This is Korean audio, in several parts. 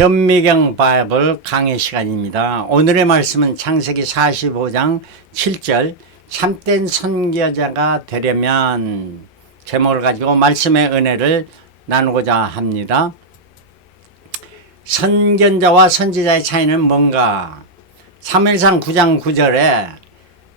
현미경 바이블 강의 시간입니다. 오늘의 말씀은 창세기 45장 7절 참된 선교자가 되려면 제목을 가지고 말씀의 은혜를 나누고자 합니다. 선견자와 선지자의 차이는 뭔가? 사무엘상 9장 9절에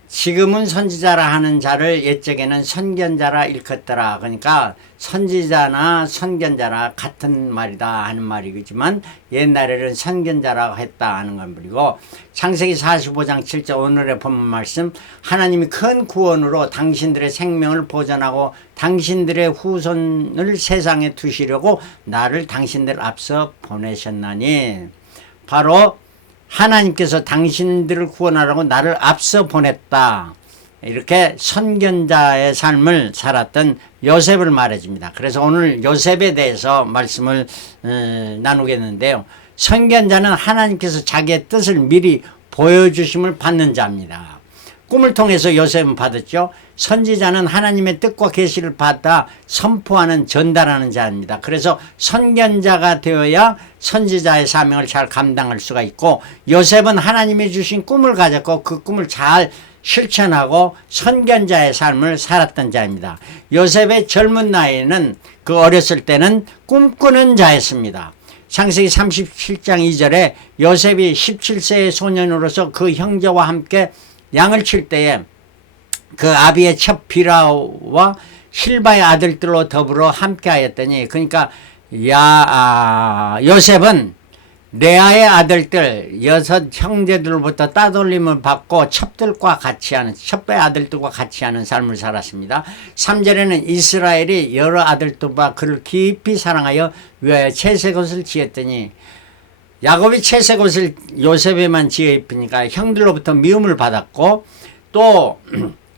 지금은 선지자라 하는 자를 옛적에는 선견자라 일컫더라. 그러니까 선지자나 선견자라 같은 말이다 하는 말이지만 옛날에는 선견자라고 했다 하는 건 그리고 창세기 45장 7절 오늘의 본문 말씀 하나님이 큰 구원으로 당신들의 생명을 보존하고 당신들의 후손을 세상에 두시려고 나를 당신들 앞서 보내셨나니 바로 하나님께서 당신들을 구원하라고 나를 앞서 보냈다. 이렇게 선견자의 삶을 살았던 요셉을 말해줍니다. 그래서 오늘 요셉에 대해서 말씀을 나누겠는데요. 선견자는 하나님께서 자기의 뜻을 미리 보여주심을 받는 자입니다. 꿈을 통해서 요셉은 받았죠. 선지자는 하나님의 뜻과 계시를 받아 선포하는 전달하는 자입니다. 그래서 선견자가 되어야 선지자의 사명을 잘 감당할 수가 있고 요셉은 하나님이 주신 꿈을 가졌고 그 꿈을 잘 실천하고 선견자의 삶을 살았던 자입니다. 요셉의 젊은 나이에는 그 어렸을 때는 꿈꾸는 자였습니다. 창세기 37장 2절에 요셉이 17세의 소년으로서 그 형제와 함께 양을 칠 때에 그 아비의 첩 비라와 실바의 아들들로 더불어 함께 하였더니 그러니까 요셉은 레아의 아들들 6 형제들로부터 따돌림을 받고 첩들과 같이 하는 첩의 아들들과 같이 하는 삶을 살았습니다. 3절에는 이스라엘이 여러 아들들과 그를 깊이 사랑하여 위하여 채색옷을 지었더니 야곱이 채색옷을 요셉에만 지어 입히니까 형들로부터 미움을 받았고 또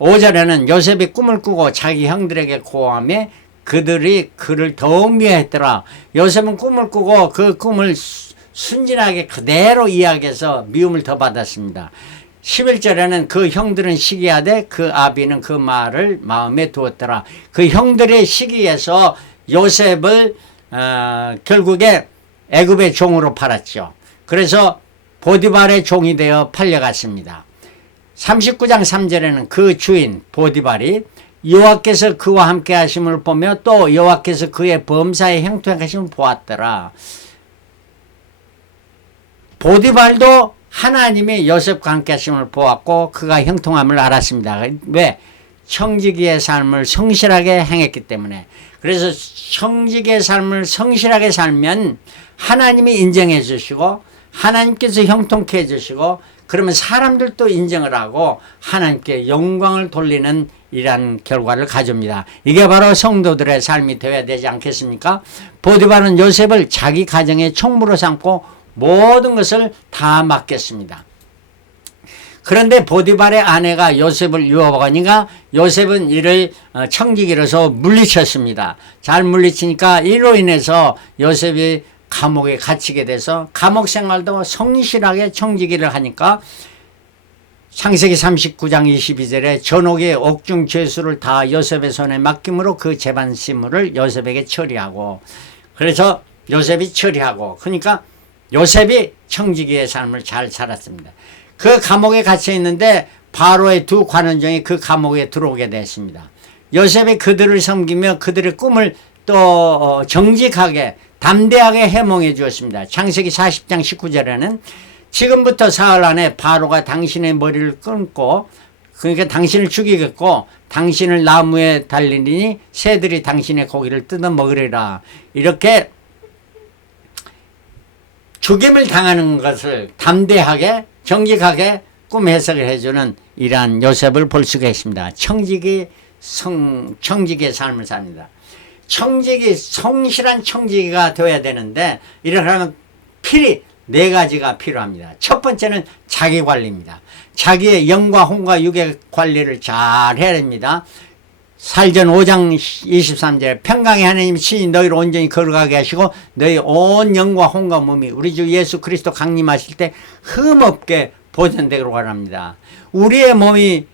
5절에는 요셉이 꿈을 꾸고 자기 형들에게 고하며 그들이 그를 더욱 미워했더라. 요셉은 꿈을 꾸고 그 꿈을 순진하게 그대로 이야기해서 미움을 더 받았습니다. 11절에는 그 형들은 시기하되 그 아비는 그 말을 마음에 두었더라. 그 형들의 시기에서 요셉을 결국에 애굽의 종으로 팔았죠. 그래서 보디발의 종이 되어 팔려갔습니다. 39장 3절에는 그 주인 보디발이 여호와께서 그와 함께 하심을 보며 또 여호와께서 그의 범사에 형통하심을 보았더라. 보디발도 하나님이 요셉과 함께 하심을 보았고 그가 형통함을 알았습니다. 왜? 청지기의 삶을 성실하게 행했기 때문에. 그래서 청지기의 삶을 성실하게 살면 하나님이 인정해 주시고 하나님께서 형통케 해 주시고 그러면 사람들도 인정을 하고 하나님께 영광을 돌리는 이러한 결과를 가져옵니다. 이게 바로 성도들의 삶이 되어야 되지 않겠습니까? 보디발은 요셉을 자기 가정의 총무로 삼고 모든 것을 다 맡겼습니다. 그런데 보디발의 아내가 요셉을 유혹하니까 요셉은 이를 청지기로서 물리쳤습니다. 잘 물리치니까 이로 인해서 요셉이 감옥에 갇히게 돼서 감옥 생활도 성실하게 청지기를 하니까 창세기 39장 22절에 전옥의 옥중 죄수를 다 요셉의 손에 맡김으로 그 재반시물을 요셉에게 처리하고 그래서 요셉이 처리하고 그러니까 요셉이 청지기의 삶을 잘 살았습니다. 그 감옥에 갇혀 있는데 바로의 두 관원장이 그 감옥에 들어오게 됐습니다. 요셉이 그들을 섬기며 그들의 꿈을 또 정직하게 담대하게 해몽해 주었습니다. 창세기 40장 19절에는 지금부터 사흘 안에 바로가 당신의 머리를 끊고 그러니까 당신을 죽이겠고 당신을 나무에 달리니 새들이 당신의 고기를 뜯어 먹으리라. 이렇게 죽임을 당하는 것을 담대하게 정직하게 꿈 해석을 해주는 이러한 요셉을 볼 수가 있습니다. 청지기의 삶을 삽니다. 성실한 청지기가 되어야 되는데 이렇게 하면 필히 4가지가 필요합니다. 첫 번째는 자기 관리입니다. 자기의 영과 혼과 육의 관리를 잘 해야 됩니다. 살전 5장 23절 평강의 하나님 친히 너희를 온전히 거룩하게 하시고 너희 온 영과 혼과 몸이 우리 주 예수 그리스도 강림하실 때 흠없게 보존되기로 바랍니다. 우리의 몸이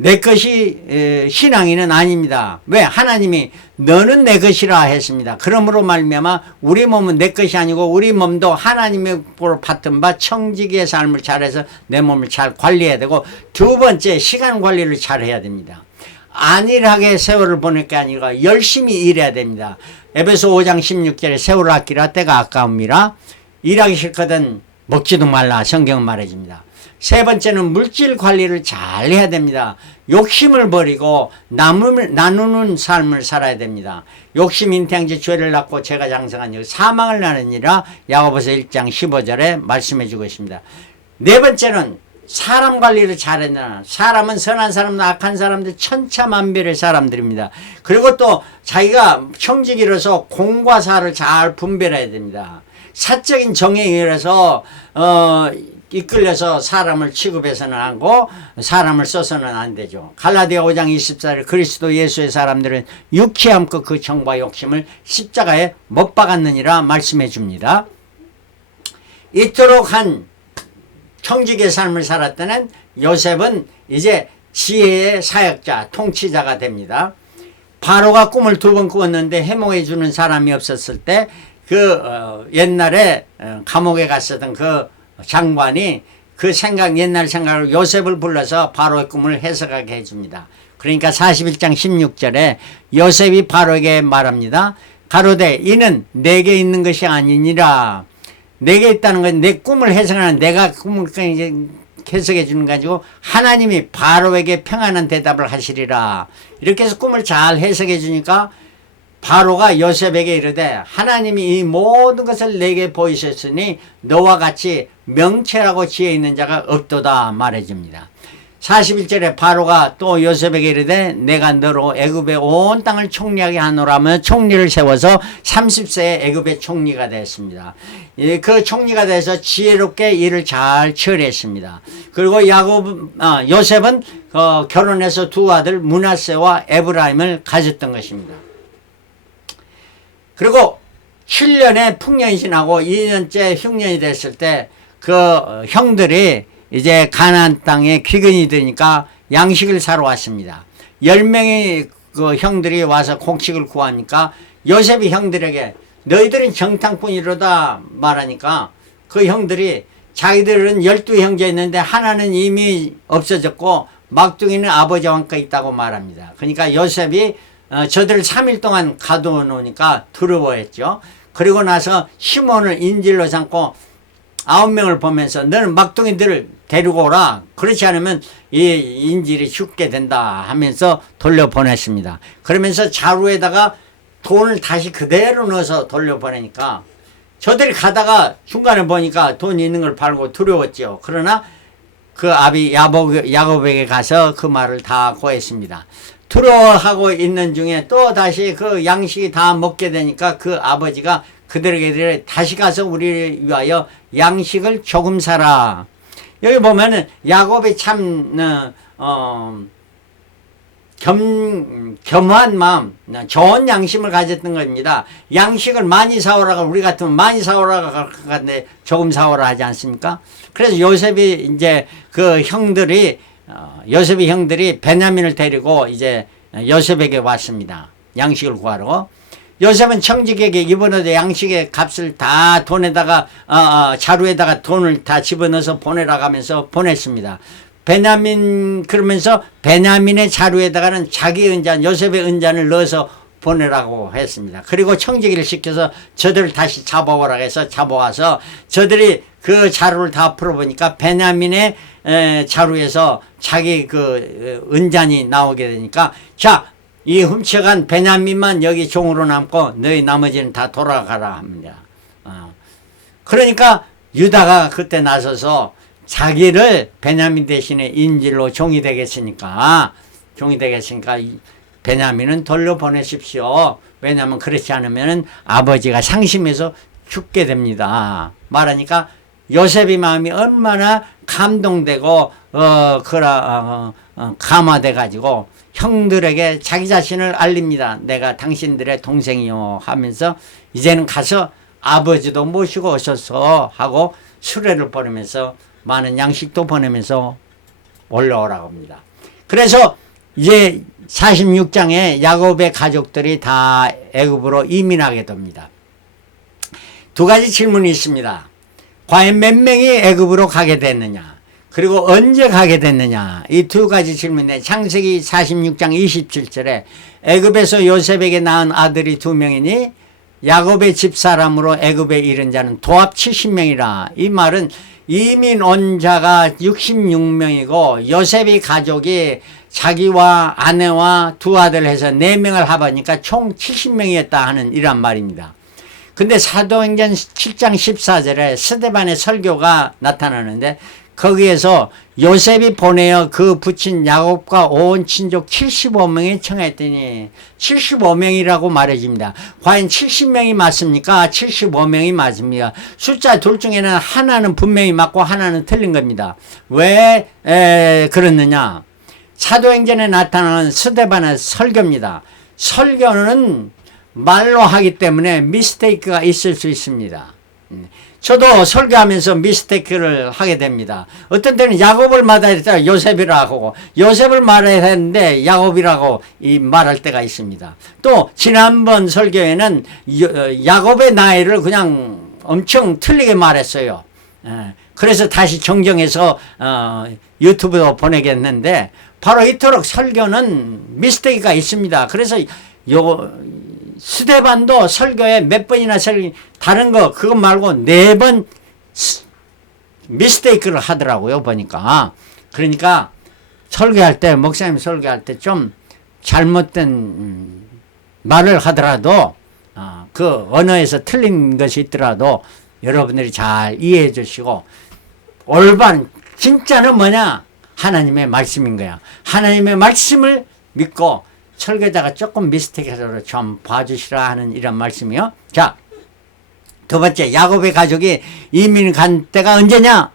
내 것이 신앙인은 아닙니다. 왜? 하나님이 너는 내 것이라 했습니다. 그러므로 말미암아 우리 몸은 내 것이 아니고 우리 몸도 하나님의 보러 받던 바 청지기의 삶을 잘해서 내 몸을 잘 관리해야 되고, 두 번째 시간 관리를 잘 해야 됩니다. 안일하게 세월을 보낼 게 아니라 열심히 일해야 됩니다. 에베소 5장 16절에 세월을 아끼라 때가 아까움이라, 일하기 싫거든 먹지도 말라 성경은 말해줍니다. 세 번째는 물질 관리를 잘 해야 됩니다. 욕심을 버리고 나누는 삶을 살아야 됩니다. 욕심 인태양지 죄를 낳고 죄가 장성한 여 사망을 나느니라 야고보서 1장 15절에 말씀해 주고 있습니다. 네 번째는 사람 관리를 잘했나. 사람은 선한 사람도 악한 사람들 천차만별의 사람들입니다. 그리고 또 자기가 청지기로서 공과 사를 잘 분별해야 됩니다. 사적인 정의에서 이끌려서 사람을 취급해서는 안 하고 사람을 써서는 안 되죠. 갈라디아 5장 24절 그리스도 예수의 사람들은 유쾌함껏 그 정과 욕심을 십자가에 못 박았느니라 말씀해 줍니다. 이토록 한 청지기의 삶을 살았다는 요셉은 이제 지혜의 사역자, 통치자가 됩니다. 바로가 꿈을 2번 꾸었는데 해몽해 주는 사람이 없었을 때 옛날에 감옥에 갔었던 그 장관이 그 옛날 생각을 요셉을 불러서 바로의 꿈을 해석하게 해줍니다. 그러니까 41장 16절에 요셉이 바로에게 말합니다. 가로되 이는 내게 있는 것이 아니니라. 내게 있다는 건 내 꿈을 해석하는, 내가 꿈을 이제 해석해 주는 거 가지고 하나님이 바로에게 평안한 대답을 하시리라. 이렇게 해서 꿈을 잘 해석해 주니까 바로가 요셉에게 이르되 하나님이 이 모든 것을 내게 보이셨으니 너와 같이 명철하고 지혜 있는 자가 없도다 말해줍니다. 41절에 바로가 또 요셉에게 이르되 내가 너로 애굽의 온 땅을 총리하게 하노라며 총리를 세워서 30세에 애굽의 총리가 됐습니다. 그 총리가 돼서 지혜롭게 일을 잘 처리했습니다. 그리고 요셉은 결혼해서 두 아들 므낫세와 에브라임을 가졌던 것입니다. 그리고 7년의 풍년이 지나고 2년째 흉년이 됐을 때 그 형들이 이제 가나안 땅에 귀근이 되니까 양식을 사러 왔습니다. 10명의 그 형들이 와서 곡식을 구하니까 요셉이 형들에게 너희들은 정탐꾼이로다 말하니까 그 형들이 자기들은 12형제 있는데 하나는 이미 없어졌고 막둥이는 아버지와 함께 있다고 말합니다. 그러니까 요셉이 저들을 3일 동안 가둬놓으니까 두려워했죠. 그리고 나서 시몬을 인질로 삼고 9명을 보면서 너는 막둥이들을 데리고 오라. 그렇지 않으면 이 인질이 죽게 된다 하면서 돌려보냈습니다. 그러면서 자루에다가 돈을 다시 그대로 넣어서 돌려보내니까 저들이 가다가 중간에 보니까 돈 있는 걸 팔고 두려웠죠. 그러나 그 아비 야곱에게 가서 그 말을 다 고했습니다. 두려워하고 있는 중에 또 다시 그 양식이 다 먹게 되니까 그 아버지가 그들에게 다시 가서 우리를 위하여 양식을 조금 사라. 여기 보면은 야곱이 참 겸허한 마음, 좋은 양심을 가졌던 겁니다. 양식을 많이 사오라가 우리 같으면 많이 사오라가 하는데 조금 사오라 하지 않습니까? 그래서 요셉이 형들이 베냐민을 데리고 이제 요셉에게 왔습니다. 양식을 구하러. 요셉은 청지기에게 이번에도 양식의 값을 다 돈에다가 자루에다가 돈을 다 집어넣어서 보내라고 하면서 보냈습니다. 그러면서 베냐민의 자루에다가는 자기 은잔, 요셉의 은잔을 넣어서 보내라고 했습니다. 그리고 청지기를 시켜서 저들을 다시 잡아오라고 해서 잡아와서 저들이 그 자루를 다 풀어보니까 베냐민의 자루에서 자기 그 은잔이 나오게 되니까 자, 이 훔쳐간 베냐민만 여기 종으로 남고 너희 나머지는 다 돌아가라 합니다. 그러니까 유다가 그때 나서서 자기를 베냐민 대신에 인질로 종이 되겠으니까 베냐민은 돌려보내십시오. 왜냐하면 그렇지 않으면 아버지가 상심해서 죽게 됩니다. 말하니까 요셉의 마음이 얼마나 감동되고 감화돼 가지고 형들에게 자기 자신을 알립니다. 내가 당신들의 동생이요 하면서 이제는 가서 아버지도 모시고 오셔서 하고 수레를 보내면서 많은 양식도 보내면서 올라오라고 합니다. 그래서 이제 46장에 야곱의 가족들이 다 애굽으로 이민하게 됩니다. 두 가지 질문이 있습니다. 과연 몇 명이 애굽으로 가게 됐느냐? 그리고 언제 가게 됐느냐? 이 두 가지 질문에 창세기 46장 27절에 애굽에서 요셉에게 낳은 아들이 2명이니 야곱의 집사람으로 애굽에 이른 자는 도합 70명이라. 이 말은 이민 온 자가 66명이고 요셉의 가족이 자기와 아내와 두 아들 해서 4명을 합하니까 총 70명이었다 하는 이란 말입니다. 근데 사도행전 7장 14절에 스데반의 설교가 나타나는데 거기에서 요셉이 보내어 그 부친 야곱과 온 친족 75명이 청했더니 75명이라고 말해집니다. 과연 70명이 맞습니까? 75명이 맞습니다. 숫자 둘 중에는 하나는 분명히 맞고 하나는 틀린 겁니다. 왜 그렇느냐? 사도행전에 나타나는 스데반의 설교입니다. 설교는 말로 하기 때문에 미스테이크가 있을 수 있습니다. 저도 설교하면서 미스테이크를 하게 됩니다. 어떤 때는 야곱을 말해야 했다 요셉이라고 하고 요셉을 말해야 했는데 야곱이라고 말할 때가 있습니다. 또 지난번 설교에는 야곱의 나이를 그냥 엄청 틀리게 말했어요. 그래서 다시 정정해서 유튜브로 보내겠는데 바로 이토록 설교는 미스테이크가 있습니다. 그래서 스데반도 설교에 몇 번이나 다른 거 그것 말고 4번 미스테이크를 하더라고요 보니까. 그러니까 설교할 때 목사님 설교할 때 좀 잘못된 말을 하더라도 그 언어에서 틀린 것이 있더라도 여러분들이 잘 이해해 주시고 올바른 진짜는 뭐냐? 하나님의 말씀인 거야. 하나님의 말씀을 믿고 설교자가 조금 미스테이크로 좀 봐주시라 하는 이런 말씀이요. 자, 두 번째, 야곱의 가족이 이민 간 때가 언제냐?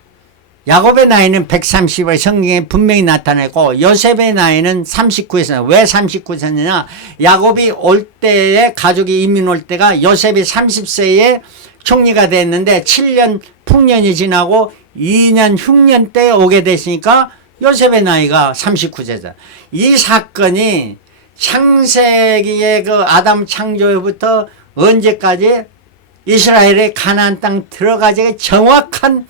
야곱의 나이는 130을 성경에 분명히 나타내고 요셉의 나이는 39였어요. 왜 39였느냐? 야곱이 올 때에 가족이 이민 올 때가 요셉이 30세에 총리가 됐는데 7년 풍년이 지나고 2년 흉년 때 오게 됐으니까 요셉의 나이가 39세다. 이 사건이 창세기의 그 아담 창조부터 언제까지 이스라엘의 가나안 땅 들어가기 정확한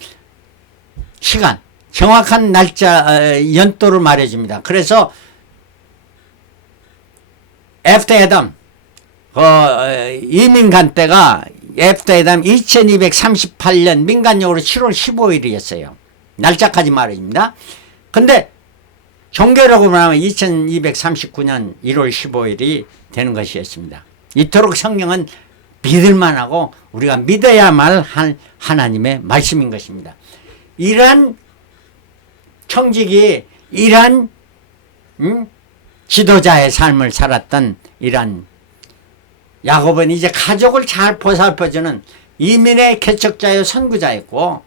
시간, 정확한 날짜, 연도를 말해줍니다. 그래서 애프터 에덤, 이민 간 때가 애프터 에덤 2238년 민간적으로 7월 15일이었어요. 날짜까지 말해줍니다. 근데 종교적으로 말하면 2239년 1월 15일이 되는 것이었습니다. 이토록 성경은 믿을만하고 우리가 믿어야만 할 하나님의 말씀인 것입니다. 이러한 청직이 이러한 지도자의 삶을 살았던 이러한 야곱은 이제 가족을 잘 보살펴주는 이민의 개척자요 선구자였고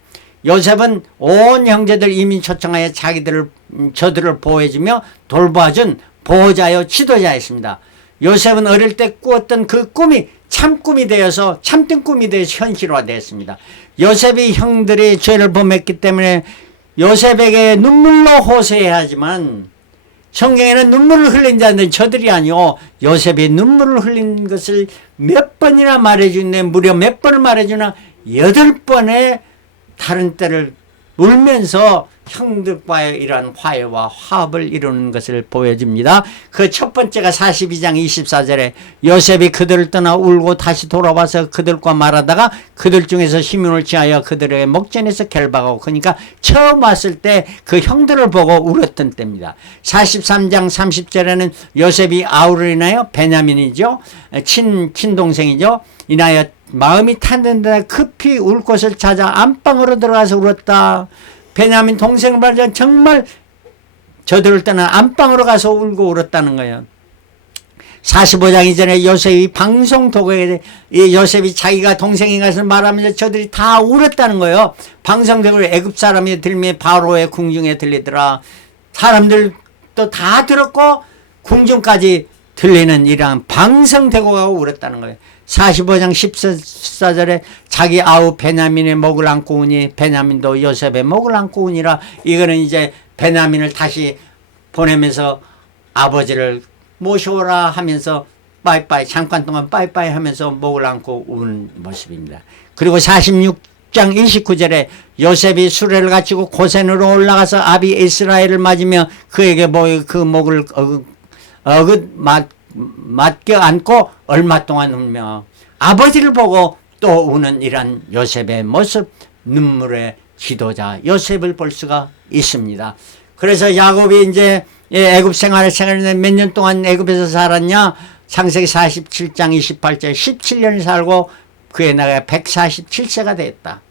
요셉은 온 형제들 이민 초청하여 저들을 보호해주며 돌봐준 보호자요 지도자였습니다. 요셉은 어릴 때 꾸었던 그 꿈이 참 꿈이 되어서 참된 꿈이 되어서 현실화되었습니다. 요셉이 형들이 죄를 범했기 때문에 요셉에게 눈물로 호소해야 하지만 성경에는 눈물을 흘린 자는 저들이 아니오 요셉이 눈물을 흘린 것을 몇 번이나 말해주는데 무려 몇 번을 말해주나 8번의 다른 때를 울면서 형들과의 이러한 화해와 화합을 이루는 것을 보여줍니다. 그 첫 번째가 42장 24절에 요셉이 그들을 떠나 울고 다시 돌아와서 그들과 말하다가 그들 중에서 시몬을 취하여 그들에게 목전에서 결박하고 그러니까 처음 왔을 때 그 형들을 보고 울었던 때입니다. 43장 30절에는 요셉이 아우를 인하여 베냐민이죠. 친동생이죠. 인하여 마음이 탔는데 급히 울 곳을 찾아 안방으로 들어가서 울었다. 베냐민 동생을 말하자 정말 저들을 떠나 안방으로 가서 울고 울었다는 거예요. 45장 이전에 요셉이 방송 도구에 요셉이 자기가 동생인 것을 말하면서 저들이 다 울었다는 거예요. 방송 도구를 애굽 사람이 들며 바로의 궁중에 들리더라. 사람들도 다 들었고 궁중까지 들리는 이러한 방송 대고가 울었다는 거예요. 45장 14절에 자기 아우 베냐민의 목을 안고 우니 베냐민도 요셉의 목을 안고 우니라. 이거는 이제 베냐민을 다시 보내면서 아버지를 모셔오라 하면서 빠이빠이, 잠깐 동안 빠이빠이 하면서 목을 안고 우는 모습입니다. 그리고 46장 29절에 요셉이 수레를 갖추고 고센으로 올라가서 아비 이스라엘을 맞으며 그에게 그 목을 맡겨 안고 얼마 동안 울며 아버지를 보고 또 우는 이란 요셉의 모습, 눈물의 지도자 요셉을 볼 수가 있습니다. 그래서 야곱이 이제 애굽 생활했는데 몇 년 동안 애굽에서 살았냐? 창세기 47장 28절 17년 살고 그의 나이가 147세가 되었다.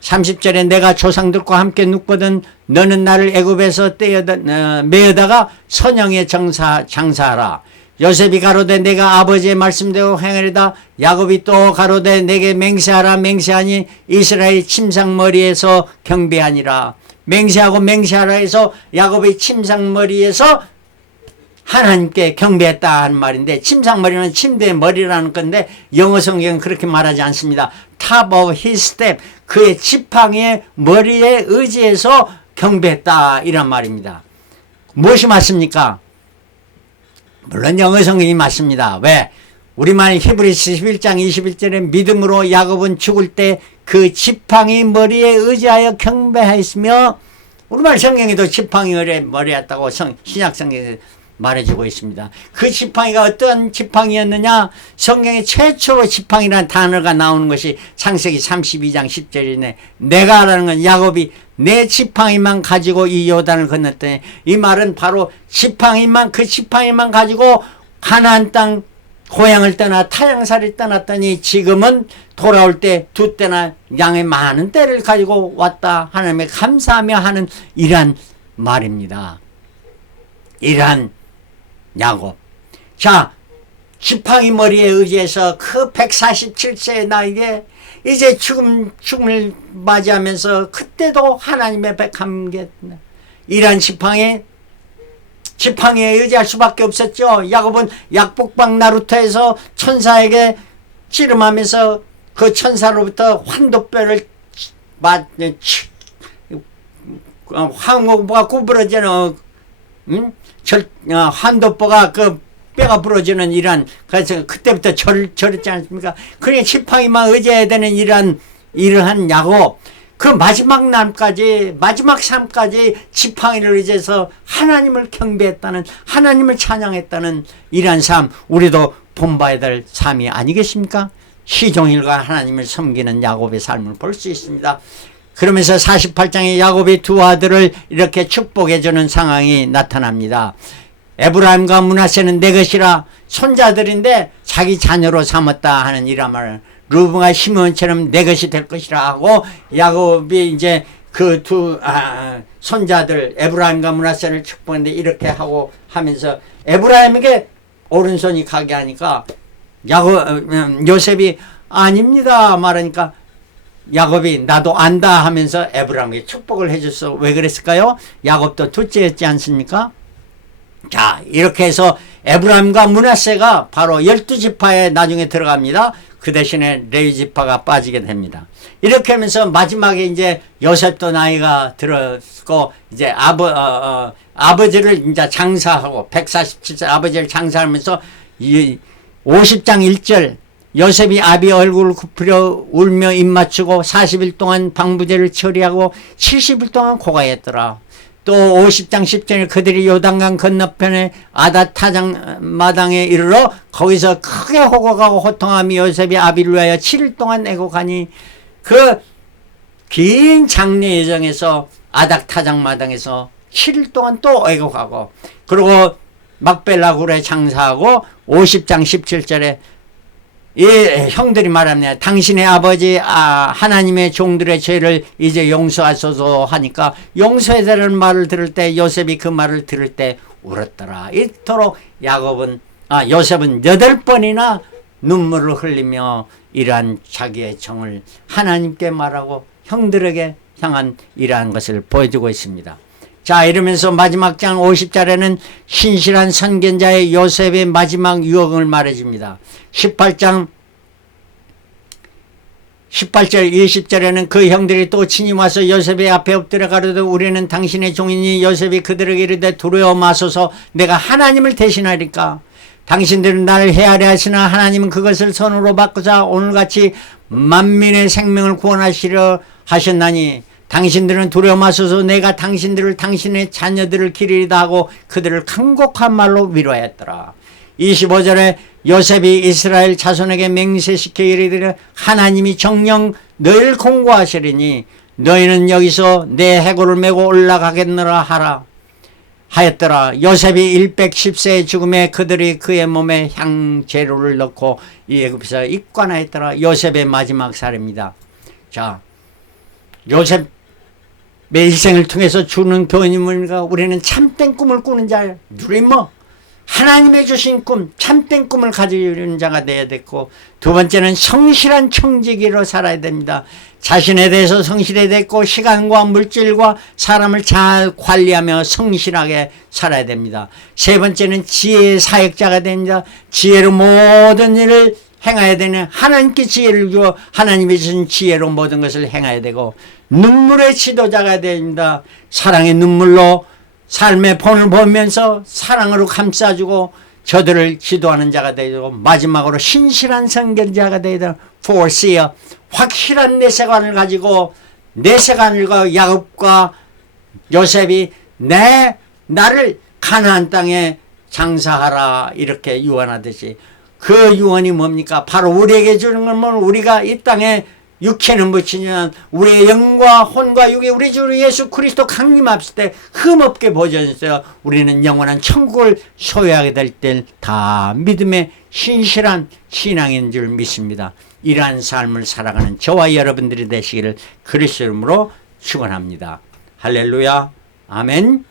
30절에 내가 조상들과 함께 눕거든 너는 나를 애굽에서 메어다가 선영에 장사하라. 요셉이 가로되 내가 아버지의 말씀대로 행하리다. 야곱이 또 가로되 내게 맹세하라. 맹세하니 이스라엘 침상머리에서 경배하니라. 맹세하고 맹세하라 해서 야곱이 침상머리에서 하나님께 경배했다 하는 말인데, 침상머리는 침대의 머리라는 건데 영어 성경은 그렇게 말하지 않습니다. Top of his step, 그의 지팡이의 머리에 의지해서 경배했다 이란 말입니다. 무엇이 맞습니까? 물론 영어 성경이 맞습니다. 왜? 우리말 히브리서 11장 21절에 믿음으로 야곱은 죽을 때 그 지팡이 머리에 의지하여 경배하였으며, 우리말 성경에도 지팡이 머리였다고 신약 성경에 말해주고 있습니다. 그 지팡이가 어떤 지팡이였느냐? 성경에 최초로 지팡이라는 단어가 나오는 것이 창세기 32장 10절이네. 내가라는 건 야곱이 내 지팡이만 가지고 이 요단을 건넜더니, 이 말은 바로 지팡이만, 그 지팡이만 가지고 가나안 땅 고향을 떠나 타향살이 떠났더니 지금은 돌아올 때 두 때나 양의 많은 때를 가지고 왔다 하나님에 감사하며 하는 이란 말입니다. 이란 야곱. 자, 지팡이 머리에 의지해서 그 147세의 나이에 이제 죽음을 맞이하면서 그때도 하나님의 백함께 이란 지팡이에 의지할 수밖에 없었죠. 야곱은 약복방 나루터에서 천사에게 씨름하면서 그 천사로부터 환도뼈를 황호가 구부러지는 환도뼈가 그 뼈가 부러지는 이란, 그래서 그때부터 절했지 않습니까? 그러니까 지팡이만 의지해야 되는 이러한 야곱, 그 마지막 날까지, 마지막 삶까지 지팡이를 의지해서 하나님을 경배했다는, 하나님을 찬양했다는 이러한 삶, 우리도 본봐야 될 삶이 아니겠습니까? 시종일과 하나님을 섬기는 야곱의 삶을 볼 수 있습니다. 그러면서 48장에 야곱이 두 아들을 이렇게 축복해주는 상황이 나타납니다. 에브라임과 므낫세는 내 것이라, 손자들인데 자기 자녀로 삼았다 하는 이란 말을, 루벤과 시므온처럼 내 것이 될 것이라 하고, 야곱이 이제 그 두 손자들 에브라임과 므낫세를 축복했는데 이렇게 하고 하면서 에브라임에게 오른손이 가게 하니까 요셉이 아닙니다 말하니까 야곱이 나도 안다 하면서 에브라임에게 축복을 해줬어. 왜 그랬을까요? 야곱도 둘째였지 않습니까? 자, 이렇게 해서 에브라임과 므낫세가 바로 12지파에 나중에 들어갑니다. 그 대신에 레위 지파가 빠지게 됩니다. 이렇게 하면서 마지막에 이제 요셉도 나이가 들었고, 이제 아버지를 이제 장사하고, 147세 아버지를 장사하면서 50장 1절, 요셉이 아비 얼굴을 굽히려 울며 입 맞추고 40일 동안 방부제를 처리하고 70일 동안 고가했더라. 또 50장 10절에 그들이 요단강 건너편에 아닷 타장 마당에 이르러 거기서 크게 호곡하고 호통하며 요셉이 아비를 위하여 7일 동안 애곡하니, 그 긴 장례 예정에서 아닥 타장 마당에서 7일 동안 또 애곡하고, 그리고 막벨라굴에 장사하고 50장 17절에 이 형들이 말합니다. 당신의 아버지 하나님의 종들의 죄를 이제 용서하소서 하니까, 용서해달라는 말을 들을 때 요셉이 그 말을 들을 때 울었더라. 이토록 요셉은 8번이나 눈물을 흘리며 이러한 자기의 정을 하나님께 말하고 형들에게 향한 이러한 것을 보여주고 있습니다. 자, 이러면서 마지막 장 50절에는 신실한 선견자의 요셉의 마지막 유언을 말해줍니다. 18장 18절 20절에는 그 형들이 또 친히 와서 요셉의 앞에 엎드려 가로되 우리는 당신의 종이니 요셉이 그들에게 이르되 두려워 마소서 내가 하나님을 대신하리까 당신들은 나를 헤아려 하시나 하나님은 그것을 선으로 바꾸사 오늘같이 만민의 생명을 구원하시려 하셨나니 당신들은 두려워 마소서 내가 당신들을 당신의 자녀들을 기리리다 하고 그들을 간곡한 말로 위로하였더라. 25절에 요셉이 이스라엘 자손에게 맹세시켜 이르기를 하나님이 정녕 너희를 공고하시리니 너희는 여기서 내 해골을 메고 올라가겠노라 하라 하였더라. 요셉이 110세의 죽음에 그들이 그의 몸에 향재료를 넣고 이 애굽에서 입관하였더라. 요셉의 마지막 살입니다. 자, 요셉의 일생을 통해서 주는 교훈이 뭡니까? 우리는 참된 꿈을 꾸는 자예요. 드리머. 하나님의 주신 꿈, 참된 꿈을 가지는 자가 되어야 됐고, 두 번째는 성실한 청지기로 살아야 됩니다. 자신에 대해서 성실해야 됐고 시간과 물질과 사람을 잘 관리하며 성실하게 살아야 됩니다. 세 번째는 지혜의 사역자가 됩니다. 지혜로 모든 일을 행해야 되는 하나님께 지혜를 주어 하나님이 주신 지혜로 모든 것을 행해야 되고 눈물의 지도자가 됩니다. 사랑의 눈물로 삶의 본을 보면서 사랑으로 감싸주고 저들을 지도하는 자가 되고 마지막으로 신실한 선견자가 되다. foreseer 확실한 내세관을 가지고 내세관과 야곱과 요셉이 나를 가나안 땅에 장사하라 이렇게 유언하듯이 그 유언이 뭡니까? 바로 우리에게 주는 건 뭐 우리가 이 땅에 육체는 묻히지만 우리의 영과 혼과 육이 우리 주 예수 그리스도 강림합실 때 흠없게 보존했어요. 우리는 영원한 천국을 소유하게 될 때 다 믿음의 신실한 신앙인 줄 믿습니다. 이러한 삶을 살아가는 저와 여러분들이 되시기를 그리스도 이름으로 축원합니다. 할렐루야. 아멘.